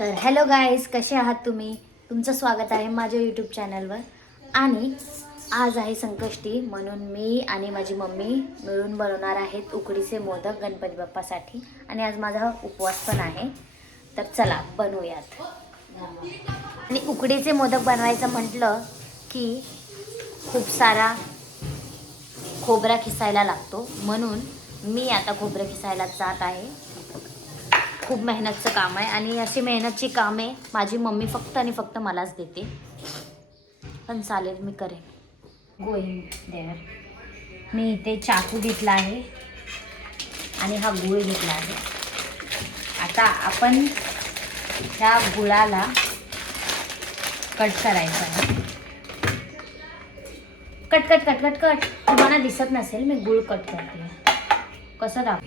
तर hello guys, कसे आहात तुम्ही? तुमचं स्वागत आहे माझ्या यूट्यूब चॅनलवर. आणि आज आहे संकष्टी, म्हणून मी आणि माझी मम्मी मिळून बनवणार आहेत उकडीचे मोदक गणपती बाप्पासाठी. आणि आज माझा उपवास पण आहे, तर चला बनवूयात. आणि उकडीचे मोदक बनवायचं म्हटलं की खूप सारा खोबरा खिसायला लागतो, म्हणून मी आता खोबरं खिसायला जात आहे. खूप मेहनतचं काम आहे आणि अशी मेहनतची कामे माझी मम्मी फक्त आणि फक्त मलाच देते, पण चालेल, मी करेन. Going there. मी इथे चाकू घेतला आहे आणि हा गुळ घेतला आहे. आता आपण ह्या गुळाला कट करायचं आहे. Cut cut cut cut cut. तुम्हाला दिसत नसेल, मी गुळ कट करते. कसं दाखव.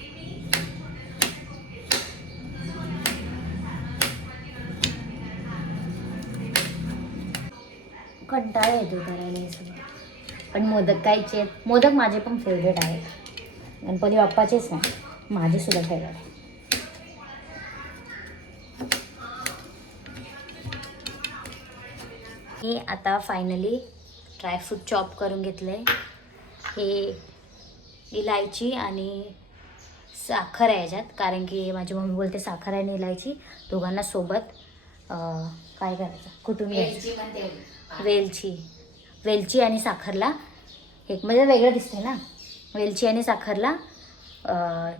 कंटाळा येतो करायला हे सगळं, पण मोदक खायचे आहेत. मोदक माझे पण फेवरेट आहेत, गणपती बाप्पाचेच नाही, माझे सुद्धा फेवरेट आहे. हे आता फायनली ड्रायफ्रूट चॉप करून घेतले. हे इलायची आणि साखर आहे याच्यात, कारण की माझी मम्मी बोलते साखर आणि इलायची दोघांना सोबत काय करायचं, कुटून घ्यायचं. वेलची आणि साखरला एक म्हणजे वेगळं दिसते ना, वेलची आणि साखरला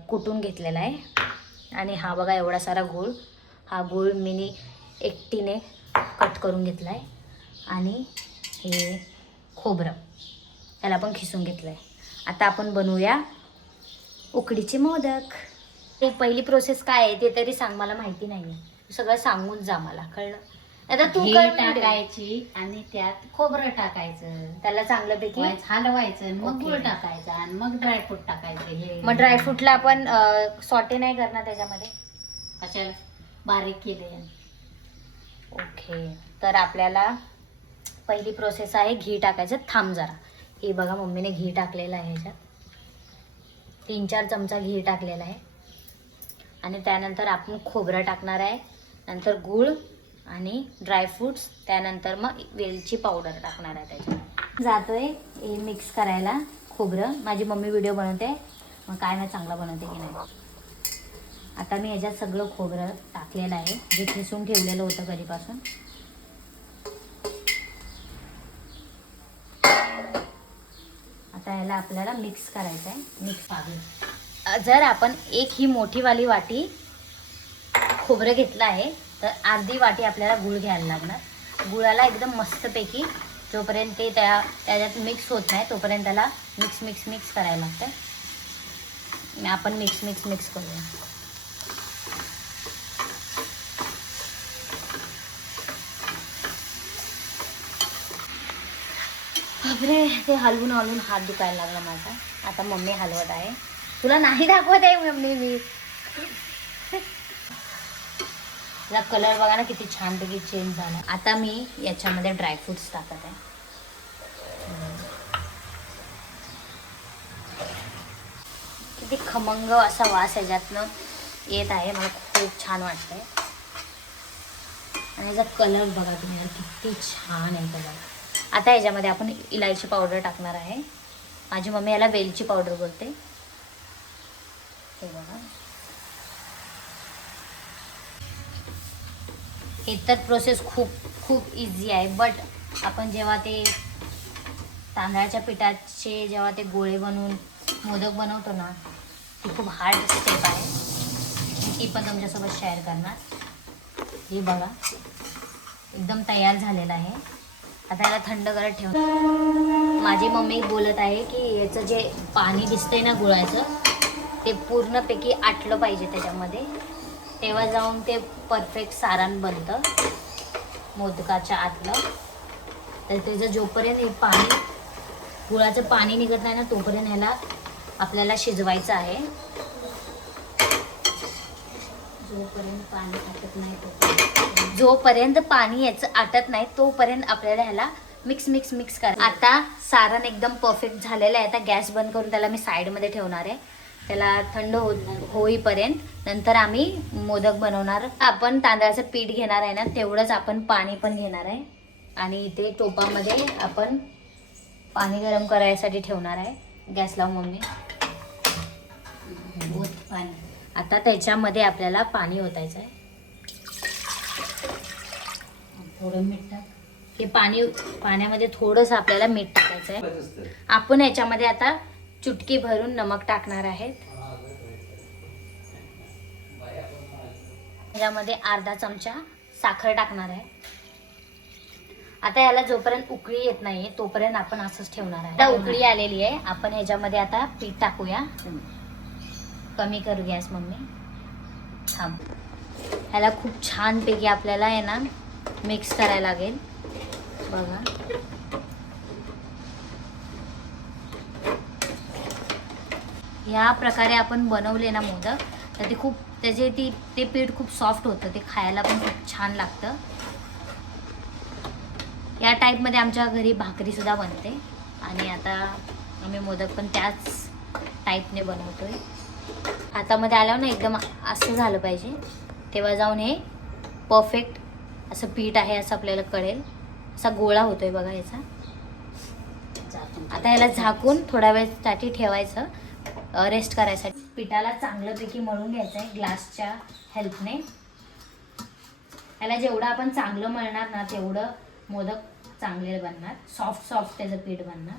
कुटून घेतलेला आहे. आणि हा बघा एवढा सारा गूळ, हा गूळ मी एकटीने कट करून घेतला आहे. आणि हे खोबरं त्याला पण खिसून घेतलं आहे. आता आपण बनवूया उकडीचे मोदक. एक पहिली प्रोसेस काय आहे ते तरी सांग, मला माहिती नाही आहे. सगळं सांगून जा मला, कळलं? आता तू टाकायची आणि त्यात खोबरं टाकायचं, त्याला चांगल्यापैकी हलवायचं, मग ओके. गुळ टाकायचं आणि मग ड्रायफ्रूट टाकायचं. हे मग ड्रायफ्रूटला आपण सॉटे नाही करणार त्याच्यामध्ये? अशा बारीक केले. ओके, तर आपल्याला पहिली प्रोसेस आहे घी टाकायचं. थांब जरा. हे बघा मम्मीने घी टाकलेलं आहे ह्याच्यात, 3-4 चमचा घी टाकलेला आहे. आणि त्यानंतर आपण खोबरं टाकणार आहे, नंतर गूळ आणि ड्रायफ्रूट्स, त्यानंतर मग वेलची पावडर टाकणार आहे त्याच्यात. जातोय हे मिक्स करायला खोबरं. माझी मम्मी व्हिडिओ बनवते, मग काय नाही चांगला बनवते की नाही. आता मी ह्याच्यात सगळं खोबरं टाकलेलं आहे, जे खिसून ठेवलेलं होतं कधीपासून. आता ह्याला आपल्याला मिक्स करायचं आहे. मिक्स जर आपण एक ही मोठीवाली वाटी खोबरं घेतलं आहे, तर अर्धी वाटी आपल्याला गूळ घ्यायला लागणार. गुळाला एकदम मस्तपैकी जोपर्यंत ते त्याच्यात मिक्स होत नाही तोपर्यंत त्याला मिक्स करायला लागतं. आपण मिक्स करूया. बापरे, ते हलवून हात दुखायला लागला माझा. आता मम्मी हलवत आहे. तुला नाही दाखवत आहे मम्मी मी. त्याचा कलर बघा ना किती छानपैकी चेंज झाला. आता मी याच्यामध्ये ड्रायफ्रुट्स टाकत आहे. किती खमंग असा वास याच्यातनं येत आहे, मला खूप छान वाटतंय. आणि याचा कलर बघा तुम्ही, किती छान आहे कलर. आता याच्यामध्ये आपण इलायची पावडर टाकणार आहे. माझी मम्मी याला वेलची पावडर बोलते. हे बघा, हे तर प्रोसेस खूप इझी आहे, बट आपण जेव्हा ते तांदळाच्या पिठाचे जेव्हा ते गोळे बनवून मोदक बनवतो ना, ती खूप हार्ड स्टेप आहे. ती पण तुमच्यासोबत शेअर करणार. हे बघा एकदम तयार झालेलं आहे. आता याला थंड करत ठेवणार. माझी मम्मी बोलत आहे की याचं जे पाणी दिसतंय ना गुळाचं, ते पूर्णपैकी आटलं पाहिजे त्याच्यामध्ये, तेव्हा जाऊन ते परफेक्ट सारण बनतं मोदकाच्या आतलं. तर त्याचं जोपर्यंत हे पाणी गुळाचं पाणी निघत नाही ना तोपर्यंत ह्याला आपल्याला शिजवायचं आहे. जोपर्यंत पाणी याचं आटत नाही तोपर्यंत आपल्याला ह्याला मिक्स करायचं. आता सारण एकदम परफेक्ट झालेलं आहे. आता गॅस बंद करून त्याला मी साईडमध्ये ठेवणार आहे. त्याला थंड होईपर्यंत नंतर आम्ही मोदक बनवणार. आपण तांदळाचं पीठ घेणार आहे ना, तेवढंच आपण पाणी पण घेणार आहे. आणि इथे टोपामध्ये आपण पाणी गरम करायसाठी ठेवणार आहे. गॅस लावून मम्मी. पाणी आता त्याच्यामध्ये आपल्याला पाणी ओतायचं आहे. थोडं मीठ टाक. हे पाण्यामध्ये थोडंसं आपल्याला मीठ टाकायचं आहे. आपण याच्यामध्ये आता चुटकी भरून नमक टाकणार आहेत. यामध्ये अर्धा चमचा साखर टाकणार आहे. आता याला जोपर्यंत उकळी येत नाही तोपर्यंत आपण असंच ठेवणार आहे. आता उकळी आलेली आहे. आपण ह्याच्यामध्ये आता पीठ टाकूया. कमी करू गॅस मम्मी. थांब. ह्याला खूप छानपैकी आपल्याला आहे ना मिक्स करायला लागेल. बघा ह्या प्रकारे आपण बनवले ना मोदक तर ते खूप ते पीठ खूप सॉफ्ट होतं. ते खायला पण खूप छान लागतं. या टाईपमध्ये आमच्या घरी भाकरीसुद्धा बनते. आणि आता आम्ही मोदक पण त्याच टाईपने बनवतोय. हातामध्ये आल्यावर ना एकदम असं झालं पाहिजे, तेव्हा जाऊन हे परफेक्ट असं पीठ आहे असं आपल्याला कळेल. असा गोळा होतोय बघा याचा. आता याला झाकून थोड्या वेळसाठी ठेवायचं, रेस्ट करायसाठी. पिठाला चांगल्यापैकी मळून घ्यायचं आहे ग्लासच्या हेल्पने. याला जेवढं आपण चांगलं मळणार ना तेवढं मोदक चांगले बनणार. सॉफ्ट त्याचं पीठ बनणार.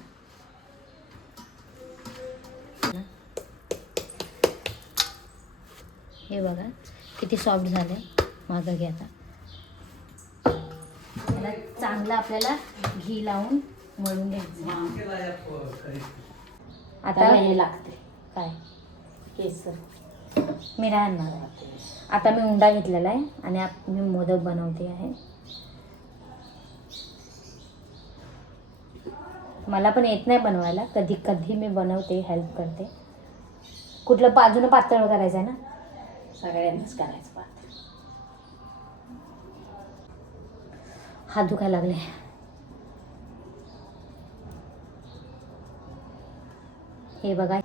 हे बघा किती सॉफ्ट झालंय. मागं घ्या. आता याला चांगलं आपल्याला घी लावून मळून घ्यायचं. आता हे लागते काय केसर मी राहणार आहे. आता मी उंडा घेतलेला आहे आणि मी मोदक बनवते आहे. मला पण येत नाही बनवायला. कधी कधी मी बनवते, हेल्प करते. कुठलं बाजूनं पातळ करायचं आहे ना. सगळ्यांनाच करायचं पाहत. हात दुखायला लागले. हे बघा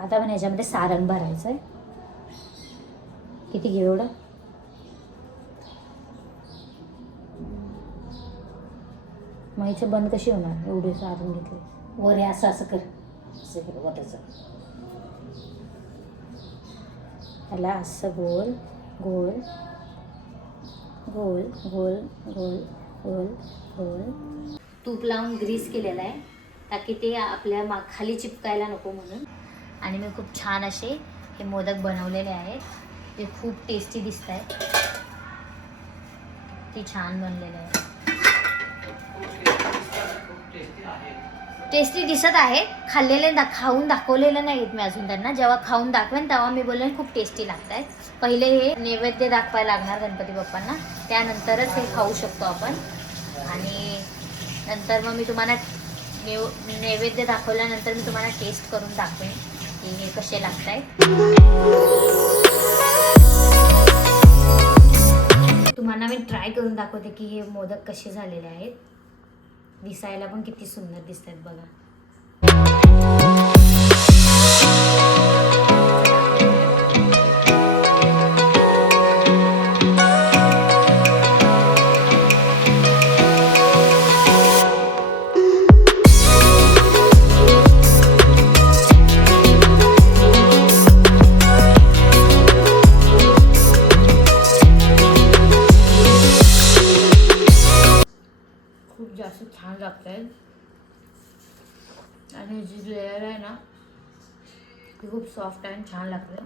आता पण ह्याच्यामध्ये सारण भरायचं आहे. किती घेऊ एवढं. माईचं बंद कशी होणार एवढे सारण घेतले. वर हे असं असं कर. असं कर वटाचं. ह्याला असं गोल गोल गोल गोल गोल गोल गोल तूप लावून ग्रीस केलेलं आहे ताकी ते आपल्या खाली चिपकायला नको म्हणून. आणि मी खूप छान असे हे मोदक बनवलेले आहेत. ते खूप टेस्टी दिसत आहेत. ते छान बनलेले आहे. टेस्टी दिसत आहे. खाऊन दाखवलेलं नाहीत मी अजून त्यांना. जेव्हा खाऊन दाखवेन तेव्हा मी बोलेन खूप टेस्टी लागत आहेत. पहिले हे नैवेद्य दाखवायला लागणार गणपती बाप्पांना, त्यानंतरच हे खाऊ शकतो आपण. आणि नंतर मग मी तुम्हाला नैवेद्य दाखवल्यानंतर मी तुम्हाला टेस्ट करून दाखवेन की हे कसे लागत आहेत. तुम्हाला मी ट्राय करून दाखवते की हे मोदक कसे झालेले आहेत. दिसायला पण किती सुंदर दिसत आहेत बघा. खूप जास्त छान लागत आहेत. आणि जी लेअर आहे ना ती खूप सॉफ्ट आहे आणि छान लागते.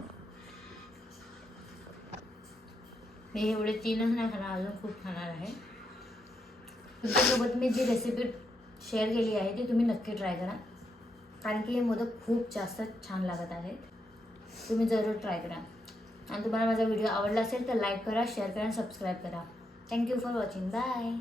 मी एवढे 3च नाही खाणार, अजून खूप खाणार आहे. तुमच्यासोबत मी जी रेसिपी शेअर केली आहे ती तुम्ही नक्की ट्राय करा, कारण की हे मोदक खूप जास्त छान लागत आहेत. तुम्ही जरूर ट्राय करा. आणि तुम्हाला माझा व्हिडिओ आवडला असेल तर लाईक करा, शेअर करा आणि सबस्क्राईब करा. Thank you for watching. बाय.